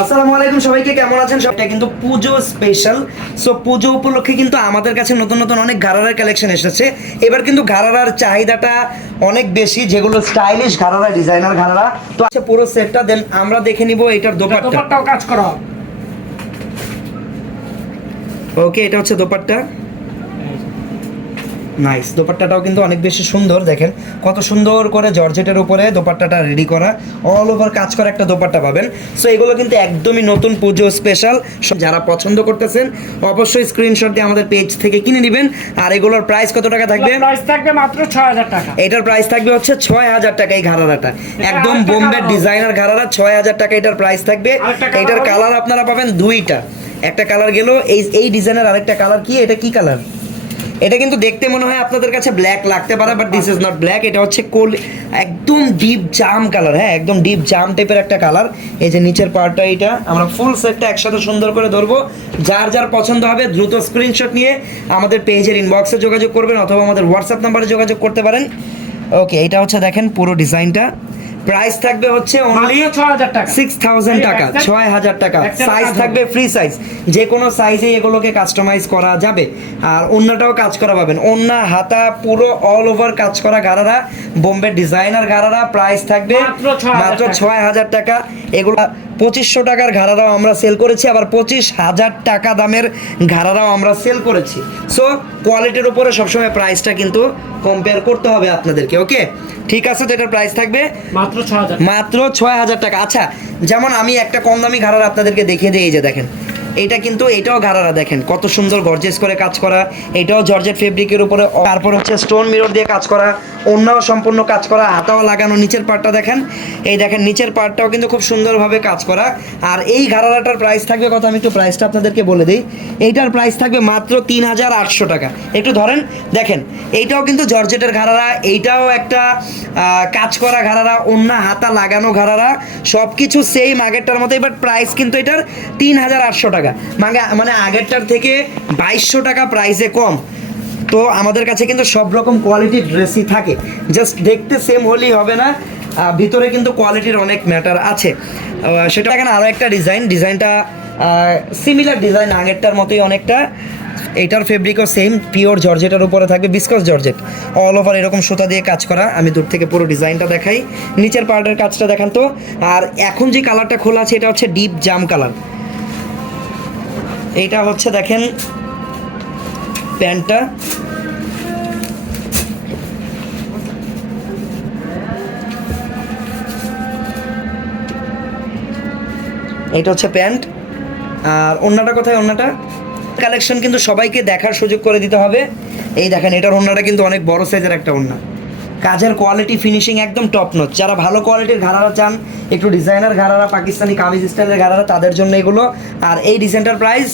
আসসালামু আলাইকুম সবাইকে, কেমন আছেন? এটা কিন্তু পুজো স্পেশাল। সো পুজো উপলক্ষে কিন্তু আমাদের কাছে নতুন নতুন অনেক ঘাড়ারার কালেকশন এসেছে। এবার কিন্তু ঘাড়ারার চাহিদাটা অনেক বেশি, যেগুলো স্টাইলিশ ঘাড়ারা, ডিজাইনার ঘাড়ারা। তো আছে পুরো সেটটা, দেন আমরা দেখে নিব এটার দোপাট্টাটাও কাজ করা। ওকে, এটা হচ্ছে দোপাট্টা। নাইস, দোপাট্টাটাও কিন্তু অনেক বেশি সুন্দর। দেখেন কত সুন্দর করে জর্জেটের উপরে দোপাট্টাটা রেডি করা, অল ওভার কাজ করা একটা দোপাট্টা পাবেন। সো এগুলো কিন্তু একদমই নতুন পুজো স্পেশাল। যারা পছন্দ করতেছেন অবশ্যই স্ক্রিনশট দিয়ে আমাদের পেজ থেকে কিনে নেবেন। আর এগুলোর প্রাইস কত টাকা থাকবে? প্রাইস থাকবে মাত্র 6000 টাকা। এটার প্রাইস থাকবে হচ্ছে 6000 টাকা। এই ঘাড়ারাটা একদম বোম্বে ডিজাইনার ঘাড়ারা, 6000 টাকা এটার প্রাইস থাকবে। এটার কালার আপনারা পাবেন দুইটা। একটা কালার গেল এই ডিজাইনের, আরেকটা কালার কি? এটা কি কালার? এটা কিন্তু দেখতে মনে হয় আপনাদের কাছে ব্ল্যাক লাগতে পারে, but this is not black. এটা হচ্ছে একদম ডিপ জাম কালার। হ্যাঁ, একদম ডিপ জাম টাইপের একটা কালার। এই যে নিচের পার্টটা, এটা আমরা ফুল সেটটা একসাথে সুন্দর করে ধরবো। যার যার পছন্দ হবে দ্রুত স্ক্রিনশট নিয়ে আমাদের পেজের ইনবক্সে যোগাযোগ করবেন, অথবা আমাদের হোয়াটসঅ্যাপ নাম্বারে যোগাযোগ করতে পারেন। ওকে, এটা হচ্ছে দেখেন পুরো ডিজাইনটা। প্রাইস থাকবে হচ্ছে অনলি 6000 টাকা, 6000 টাকা, 6000 টাকা। সাইজ থাকবে ফ্রি সাইজ, যে কোনো সাইজে এগুলোকে কাস্টমাইজ করা যাবে। আর ওন্নাটাও কাজ করা পাবেন, ওন্না হাতা পুরো অল ওভার কাজ করা ঘাড়ারা, বোম্বে ডিজাইনার ঘাড়ারা। প্রাইস থাকবে মাত্র 6000 টাকা। এগুলো 2500 টাকার ঘাড়ারাও আমরা সেল করেছি, আবার 25000 টাকা দামের ঘাড়ারাও আমরা সেল করেছি। সো কোয়ালিটির উপরে সবসময় প্রাইসটা কিন্তু কম্পেয়ার করতে হবে আপনাদেরকে। ওকে, ঠিক আছে। তো এটার প্রাইস থাকবে মাত্র 6000 টাকা। আচ্ছা, যেমন আমি একটা কম দামি ঘাড়ারা আপনাদেরকে দেখিয়ে দিই। এই যে দেখেন, এটা কিন্তু এটাও ঘাড়ারা, দেখেন কত সুন্দর গর্জিয়াস করে কাজ করা। এটাও জর্জেট ফেব্রিকের উপরে, তারপর হচ্ছে স্টোন মিরর দিয়ে কাজ করা, অন্যও সম্পূর্ণ কাজ করা, হাতাও লাগানো। নিচের পার্টটা দেখেন, এই দেখেন নিচের পার্টটাও কিন্তু খুব সুন্দরভাবে কাজ করা। আর এই ঘাড়ারাটার প্রাইস থাকবে কত? আমি একটু প্রাইসটা আপনাদেরকে বলে দিই। এইটার প্রাইস থাকবে মাত্র 3800 টাকা। একটু ধরেন, দেখেন এইটাও কিন্তু জর্জেটের ঘাড়ারা, এইটাও একটা কাজ করা ঘাড়ারা, অন্য হাতা লাগানো ঘাড়ারা, সব কিছু সেম আগেরটার মতোই, বাট প্রাইস কিন্তু এটার 3800 টাকা। মানে আগেরটার থেকে 2200 টাকা প্রাইসে কম। তো আমাদের কাছে কিন্তু সব রকম কোয়ালিটির ড্রেসই থাকে, জাস্ট দেখতে সেম হলেই হবে না, ভিতরে কিন্তু কোয়ালিটির অনেক ম্যাটার আছে। সেটা এখানে আরও একটা ডিজাইনটা সিমিলার ডিজাইন, আগেরটার মতোই অনেকটা। এটার ফেব্রিকও সেম পিওর জর্জেটের উপরে থাকবে, বিস্কস জর্জেট, অল ওভার এরকম সুতা দিয়ে কাজ করা। আমি দূর থেকে পুরো ডিজাইনটা দেখাই, নিচের পার্টের কাজটা দেখান তো। আর এখন যে কালারটা খোলা আছে এটা হচ্ছে ডিপ জাম কালার। এইটা হচ্ছে দেখেন প্যান্টটা, এটা হচ্ছে প্যান্ট। আর ওন্নাটা কোথায়? ওন্নাটা কালেকশন কিন্তু সবাইকে দেখার সুযোগ করে দিতে হবে। এই দেখেন, এটার ওন্নাটা কিন্তু অনেক বড় সাইজের একটা ওন্না, কাজের কোয়ালিটি ফিনিশিং একদম টপ নচ। যারা ভালো কোয়ালিটির ঘাড়ারা চান, একটু ডিজাইনার ঘাড়ারা, পাকিস্তানি কামিজ স্টাইলের ঘাড়ারা, তাদের জন্য এগুলো। আর এই ডিজাইনটার প্রাইস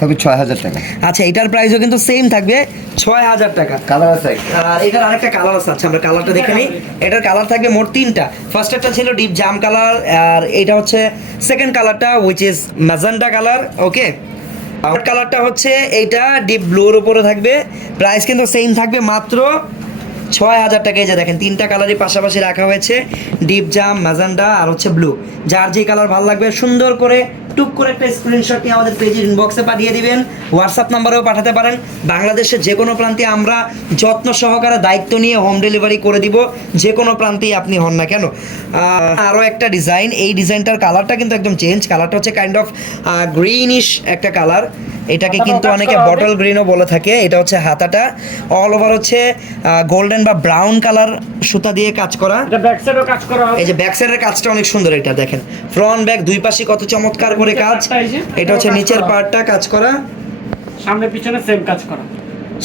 থাকবে 6000 টাকা। আচ্ছা, এটার প্রাইসও কিন্তু সেম থাকবে 6000 টাকা। কালার আছে, আর এটার আরেকটা কালার আছে। আচ্ছা, আমরা কালারটা দেখে নিই। এটার কালার থাকবে মোট 3টা। ফার্স্ট একটা ছিল ডিপ জাম কালার, আর এটা হচ্ছে সেকেন্ড কালারটা, উইচ ইজ ম্যাজেন্টা কালার। ওকে, আর কালারটা হচ্ছে এইটা ডিপ ব্লুর উপরে থাকবে। প্রাইস কিন্তু সেম থাকবে মাত্র 6000 টাকা। এই যে দেখেন 3টা কালারই পাশাপাশি রাখা হয়েছে, ডিপ জাম, ম্যাজেন্টা আর হচ্ছে ব্লু। যার যে কালার ভালো লাগবে সুন্দর করে টুক করে একটা স্ক্রিনশট নিয়ে আমাদের পেজের ইনবক্সে পাঠিয়ে দিবেন, হোয়াটসঅ্যাপ নাম্বারেও পাঠাতে পারেন। বাংলাদেশের যে কোনো প্রান্তে আমরা যত্ন সহকারে দায়িত্ব নিয়ে হোম ডেলিভারি করে দিব, যে কোনো প্রান্তেই আপনি হন না কেন। আরও একটা ডিজাইন, এই ডিজাইনটার কালারটা কিন্তু একদম চেঞ্জ। কালারটা হচ্ছে কাইন্ড অফ গ্রিনিশ একটা কালার, এটাকে কিন্তু অনেকে বটল গ্রিনও বলে থাকে। এটা হচ্ছে হাতাটা, অল ওভার হচ্ছে গোল্ডেন বা ব্রাউন কালার সুতা দিয়ে কাজ করা। এটা ব্যাক সাইডেও কাজ করা হবে। এই যে ব্যাক সাইডের কাজটা অনেক সুন্দর। এটা দেখেন ফ্রন্ট ব্যাক দুই পাশে কত চমৎকার করে কাজ। এটা হচ্ছে নিচের পার্টটা কাজ করা, সামনে পিছনে সেম কাজ করা,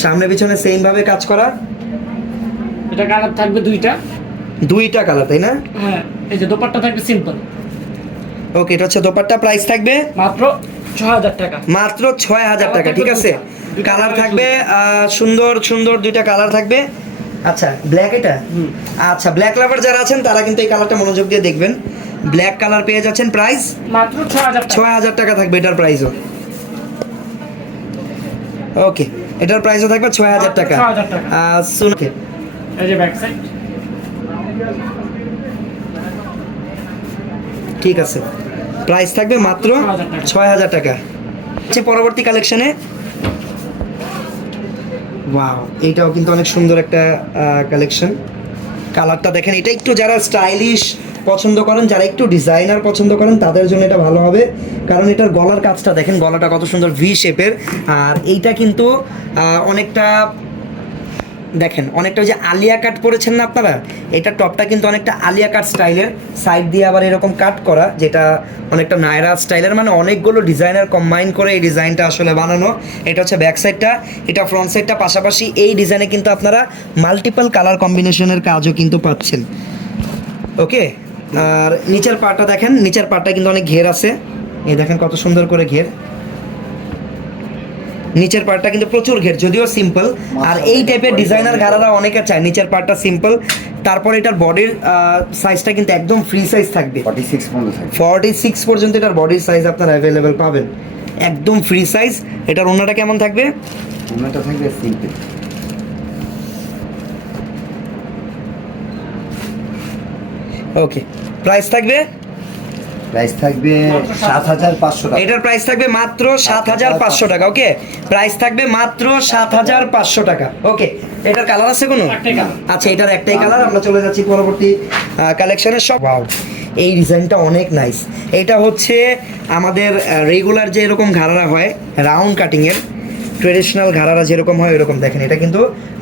সামনে পিছনে সেম ভাবে কাজ করা। এটা কালার থাকবে দুইটা কালার, তাই না? হ্যাঁ। এই যে দোপাট্টা থাকবে সিম্পল। ওকে, এটা হচ্ছে দোপাট্টা। প্রাইস থাকবে মাত্র 6000 টাকা। মাত্র 6000 টাকা। ঠিক আছে, কালার থাকবে সুন্দর সুন্দর দুইটা কালার থাকবে। আচ্ছা ব্ল্যাক এটা, আচ্ছা ব্ল্যাক লাভার যারা আছেন তারা কিন্তু এই কালারটা মনোযোগ দিয়ে দেখবেন। ব্ল্যাক কালার পেয়ে যাচ্ছেন, প্রাইস মাত্র 6000 টাকা। 6000 টাকা থাকবে এটার প্রাইসও। ওকে, এটার প্রাইসও থাকবে 6000 টাকা। 6000 টাকা। শুনুন, এই যে ব্যাক সাইড, ঠিক আছে, প্রাইস থাকবে মাত্র 6000 টাকা। আচ্ছা পরবর্তী কালেকশনে, ওয়াও এইটাও কিন্তু অনেক সুন্দর একটা কালেকশন। কালারটা দেখেন, এটা একটু যারা স্টাইলিশ পছন্দ করেন, যারা একটু ডিজাইনার পছন্দ করেন তাদের জন্য এটা ভালো হবে, কারণ এটার গলার কাজটা দেখেন, গলাটা কত সুন্দর ভি শেপের। আর এইটা কিন্তু অনেকটা দেখেন, অনেকটা ওই যে আলিয়া কাট পরেছেন না আপনারা, এটা টপটা কিন্তু অনেকটা আলিয়া কাট স্টাইলের, সাইড দিয়ে আবার এরকম কাট করা, যেটা অনেকটা নায়রা স্টাইলের, মানে অনেকগুলো ডিজাইনার কম্বাইন করে এই ডিজাইনটা আসলে বানানো। এটা হচ্ছে ব্যাক সাইডটা, এটা ফ্রন্ট সাইডটা। পাশাপাশি এই ডিজাইনে কিন্তু আপনারা মাল্টিপল কালার কম্বিনেশনের কাজও কিন্তু পাচ্ছেন। ওকে, আর নিচের পার্টটা দেখেন, নিচের পার্টটা কিন্তু অনেক ঘের আছে, এই দেখেন কত সুন্দর করে ঘের। নিচের পার্টটা কিন্তু প্রচুর ঘের, যদিও সিম্পল। আর এই টাইপের ডিজাইনার ঘাড়ারা অনেকে চায়, নিচের পার্টটা সিম্পল। তারপর এটার বডির সাইজটা কিন্তু একদম ফ্রি সাইজ থাকবে, 46 পর্যন্ত থাকবে। 46 পর্যন্ত এটার বডির সাইজ আপনারা অ্যাভেলেবেল পাবেন, একদম ফ্রি সাইজ। এটার ওন্নাটা কেমন থাকবে? ওনাটা থাকবে সিম্পল। ওকে, প্রাইস থাকবে, প্রাইস থাকবে 7500 টাকা। এটার প্রাইস থাকবে মাত্র 7500 টাকা। ওকে, প্রাইস থাকবে মাত্র 7500 টাকা। ওকে, এটার কালার আছে কোনো? একটাই কালার। আচ্ছা, এটার একটাই কালার। আমরা চলে যাচ্ছি পরবর্তী কালেকশনে। সব ওয়াও, এই ডিজাইনটা অনেক নাইস। এটা হচ্ছে আমাদের রেগুলার যে এরকম ঘাড়ারা হয় রাউন্ড কাটিংয়ের, ট্রেডিশনাল ঘাড়ারা যেরকম হয় এরকম, দেখেন এটা কিন্তু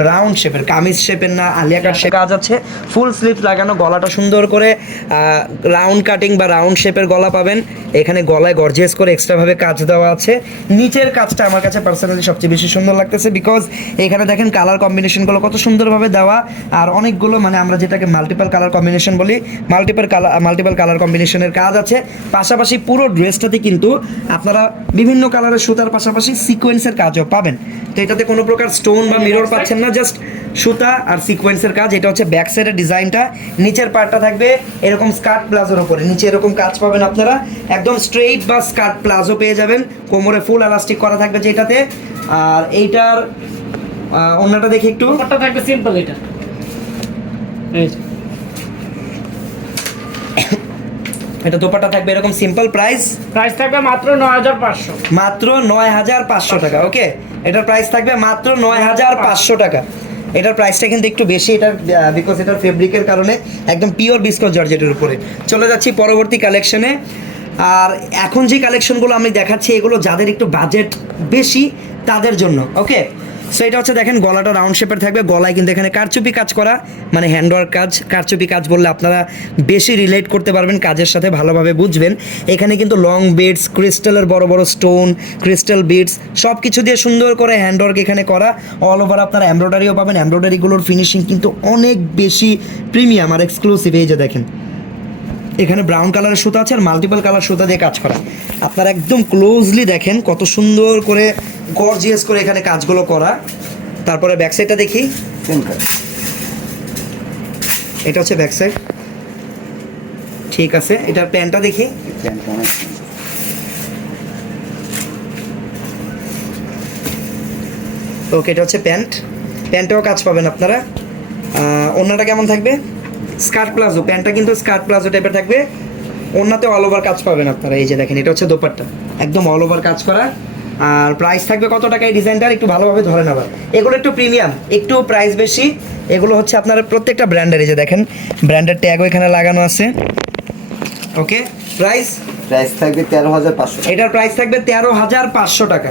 রাউন্ড শেপের, কামিজ শেপের না, আলিয়া কাট শেপ কাজ আছে, ফুল স্লিভ লাগানো, গলাটা সুন্দর করে রাউন্ড কাটিং বা রাউন্ড শেপের গলা পাবেন। এখানে গলায় গর্জিয়াস করে এক্সট্রাভাবে কাজ দেওয়া আছে। নিচের কাজটা আমার কাছে পার্সোনালি সবচেয়ে বেশি সুন্দর লাগতেছে, বিকজ এখানে দেখেন কালার কম্বিনেশনগুলো কত সুন্দরভাবে দেওয়া, আর অনেকগুলো মানে আমরা যেটাকে মাল্টিপল কালার কম্বিনেশন বলি, মাল্টিপল কালার কম্বিনেশনের কাজ আছে। পাশাপাশি পুরো ড্রেসটাতে কিন্তু আপনারা বিভিন্ন কালারের সুতার পাশাপাশি সিকোয়েন্সের কাজও পাবেন। তো এটাতে কোনো প্রকার স্টোন বা মিরর পাচ্ছেন না, জাস্ট সুতা আর সিকোয়েন্সের কাজ। এটা হচ্ছে ব্যাক সাইডের ডিজাইনটা। নিচের পার্টটা থাকবে এরকম স্কার্ট প্লাজোর উপরে, নিচে এরকম কাজ পাবেন আপনারা, একদম স্ট্রেইট বা স্কার্ট প্লাজো পেয়ে যাবেন। কোমরে ফুল এলাস্টিক করা থাকবে যেটাতে। আর এইটার অন্যটা দেখি একটু, দোপাট্টা থাকবে সিম্পল। এটা এই যে, এটা দোপাট্টা থাকবে এরকম সিম্পল। প্রাইস প্রাইস থাকবে মাত্র 9500। মাত্র 9500 টাকা। ওকে, এটার প্রাইস থাকবে মাত্র 9500 টাকা। এটার প্রাইসটা কিন্তু একটু বেশি, এটার বিকজ এটার ফেব্রিকের কারণে, একদম পিওর বিস্কট জর্জেটের উপরে। চলে যাচ্ছি পরবর্তী কালেকশনে। আর এখন যে কালেকশনগুলো আমি দেখাচ্ছি এগুলো যাদের একটু বাজেট বেশি তাদের জন্য। ওকে, সো এটা হচ্ছে দেখেন গলাটা রাউন্ড শেপের থাকবে, গলায় কিন্তু এখানে কারচুপি কাজ করা, মানে হ্যান্ডওয়ার্ক কাজ। কারচুপি কাজ বললে আপনারা বেশি রিলেট করতে পারবেন, কাজের সাথে ভালোভাবে বুঝবেন। এখানে কিন্তু লং বিডস, ক্রিস্টালের বড় বড় স্টোন, ক্রিস্টাল বিডস সব কিছু দিয়ে সুন্দর করে হ্যান্ডওয়ার্ক এখানে করা। অল ওভার আপনারা এমব্রয়ডারিও পাবেন। এমব্রয়ডারিগুলোর ফিনিশিং কিন্তু অনেক বেশি প্রিমিয়াম আর এক্সক্লুসিভ। এই যে দেখেন, এখানে ব্রাউন কালারের সুতা আছে আর মাল্টিপল কালার সুতা দিয়ে কাজ করা। আপনারা একদম ক্লোজলি দেখেন কত সুন্দর করে গর্জিয়াস করে এখানে কাজগুলো করা। তারপরে ব্যাক সাইডটা দেখি, সেম কালার। এটা হচ্ছে ব্যাক সাইড, ঠিক আছে। এটার প্যান্টটা দেখি, প্যান্টটা অনেক সুন্দর। ওকে, এটা হচ্ছে প্যান্ট, প্যান্টেও কাজ পাবেন আপনারা। ওড়নাটা কেমন থাকবে? স্কার্ট প্লাজো, প্যান্টটা কিন্তু স্কার্ট প্লাজো টাইপের থাকবে। ওড়নাতে অল ওভার কাজ পাবেন আপনারা। এই যে দেখেন, এটা হচ্ছে দোপাট্টা, একদম অল ওভার কাজ করা। আর প্রাইস থাকবে কত টাকা এই ডিজাইনটার? একটু ভালোভাবে ধরে নেবেন। এগুলো একটু প্রিমিয়াম, একটু প্রাইস বেশি। এগুলো হচ্ছে আপনার প্রত্যেকটা ব্র্যান্ডের, এই যে দেখেন ব্র্যান্ডের ট্যাগও এখানে লাগানো আছে। ওকে, প্রাইস থাকবে 13500। এটার প্রাইস থাকবে 13500 টাকা।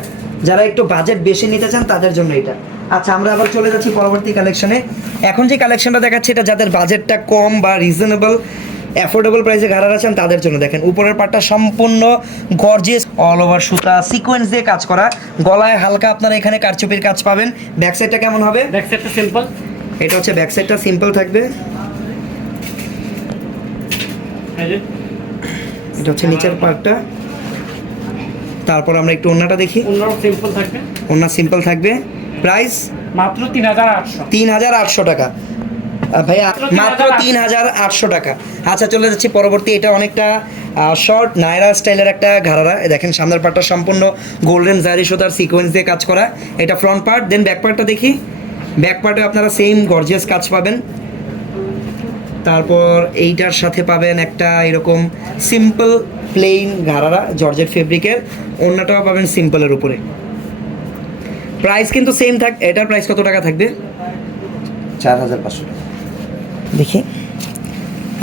যারা একটু বাজেট বেশি নিতে চান তাদের জন্য এটা। আচ্ছা, আমরা আবার চলে যাচ্ছি পরবর্তী কালেকশনে। এখন যে কালেকশনটা দেখাচ্ছি এটা যাদের বাজেটটা কম বা রিজনেবল অ্যাফোর্ডেবল প্রাইসে ঘাড়া আছেন তাদের জন্য। দেখেন উপরের পাটটা সম্পূর্ণ গর্জিয়াস, অল ওভার সুতা সিকোয়েন্স দিয়ে কাজ করা, গলায় হালকা আপনারা এখানে কারচুপির কাজ পাবেন। ব্যাক সাইডটা কেমন হবে? ব্যাক সাইডটা সিম্পল। এটা হচ্ছে ব্যাক সাইডটা সিম্পল থাকবে। এই যে, এটা হচ্ছে নিচের পার্টটা। তারপর আমরা একটু ওড়নাটা দেখি, অন্যরকম সিম্পল থাকবে। ওনা সিম্পল থাকবে, প্রাইস মাত্র 3800। 3800 টাকা। ভাইয়া মাত্র 3800 টাকা। আচ্ছা চলে যাচ্ছি পরবর্তী, এটা অনেকটা শর্ট নায়রা স্টাইলের একটা ঘাড়ারা। দেখেন সামনের পার্টটা সম্পূর্ণ গোল্ডেন জারি সুতার সিকোয়েন্স দিয়ে কাজ করা, এটা ফ্রন্ট পার্ট। দেন ব্যাক পার্টটা দেখি, ব্যাক পার্টে আপনারা সেম গর্জিয়াস কাজ পাবেন। তারপর এইটার সাথে পাবেন একটা এরকম সিম্পল প্লেন ঘাড়ারা জর্জেট ফেব্রিকের, অন্যটাও পাবেন সিম্পলের উপরে। প্রাইস কিন্তু সেম থাক। এটার প্রাইস কত টাকা থাকবে? 4500 টাকা। দেখি,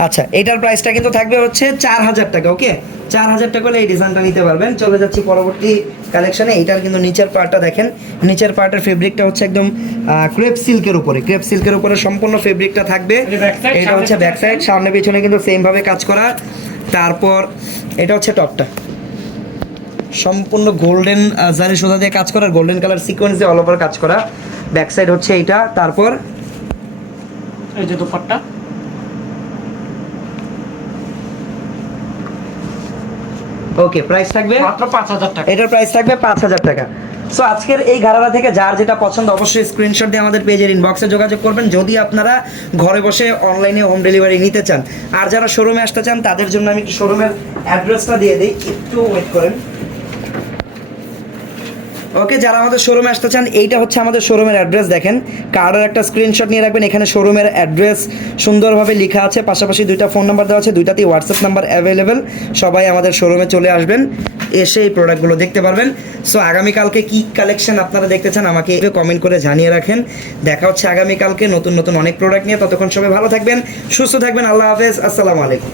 আচ্ছা এটার প্রাইসটা কিন্তু থাকবে হচ্ছে 4000 টাকা। ওকে, 4000 টাকা হলে এই ডিজাইনটা নিতে পারবেন। চলে যাচ্ছি পরবর্তী কালেকশনে। এইটার কিন্তু নিচের পার্টটা দেখেন, নিচের পার্টের ফেব্রিকটা হচ্ছে একদম ক্রেপ সিল্কের উপরে, ক্রেপ সিল্কের উপরে সম্পূর্ণ ফেব্রিকটা থাকবে। এটা হচ্ছে ব্যাক সাইড, সামনে পিছনে কিন্তু সেম ভাবে কাজ করা। তারপর এটা হচ্ছে টপটা, সম্পূর্ণ গোল্ডেন জারি সুতা দিয়ে কাজ করা, গোল্ডেন কালার সিকোয়েন্স দিয়ে অল ওভার কাজ করা। ব্যাক সাইড হচ্ছে এইটা। তারপর এই যে দোপাট্টা, ওকে, প্রাইস থাকবে মাত্র 5000 টাকা। এটার প্রাইস থাকবে 5000 টাকা। সো আজকের এই ঘাড়ারা থেকে যার যেটা পছন্দ অবশ্যই স্ক্রিনশট দিয়ে আমাদের পেজের ইনবক্সে যোগাযোগ করবেন, যদি আপনারা ঘরে বসে অনলাইনে হোম ডেলিভারি নিতে চান। আর যারা শোরুমে আসতে চান তাদের জন্য আমি একটু শোরুমের অ্যাড্রেসটা দিয়ে দিই, একটু ওয়েট করেন। ওকে, যারা আমাদের শোরুমে আসতে চান, এইটা হচ্ছে আমাদের শোরুমের অ্যাড্রেস। দেখেন কার্ডের একটা স্ক্রিনশট নিয়ে রাখবেন, এখানে শোরুমের অ্যাড্রেস সুন্দরভাবে লেখা আছে, পাশাপাশি দুইটা ফোন নাম্বার দেওয়া আছে, দুইটাতেই হোয়াটসঅ্যাপ নাম্বার অ্যাভেলেবেল। সবাই আমাদের শোরুমে চলে আসবেন, এসে এই প্রোডাক্টগুলো দেখতে পারবেন। সো আগামীকালকে কী কালেকশন আপনারা দেখতে চান আমাকে কমেন্ট করে জানিয়ে রাখেন। দেখা হচ্ছে আগামীকালকে নতুন নতুন অনেক প্রোডাক্ট নিয়ে। ততক্ষণ সবাই ভালো থাকবেন, সুস্থ থাকবেন। আল্লাহ হাফেজ, আসসালামু আলাইকুম।